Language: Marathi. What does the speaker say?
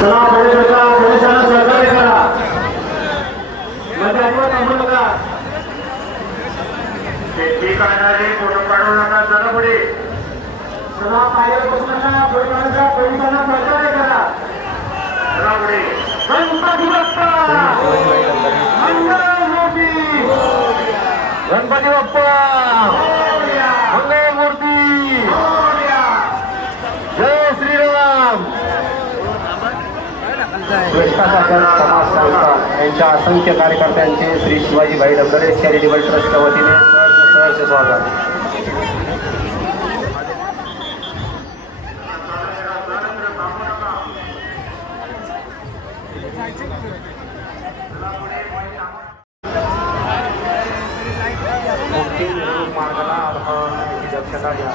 चला पुढे सरका पोलिसांना सहकार्य करा. मध्ये अजिबात थांबू नका शेती करणारे फोटो काढू नका चला पुढे. चला पायऱ्या बसू नका पुढे जाऊ नका पोलिसांना सहकार्य करा. चला पुढे. गणपती बाप्पा! गणपती बाप्पा! भ्रष्टाचार समाज संस्था यांच्या असंख्य कार्यकर्त्यांचे श्री शिवाजी भाई डबडरे चॅरिटेबल ट्रस्टच्या वतीने सहर्ष सहर्ष स्वागत. मार्गाला अडथळा दक्षता घ्या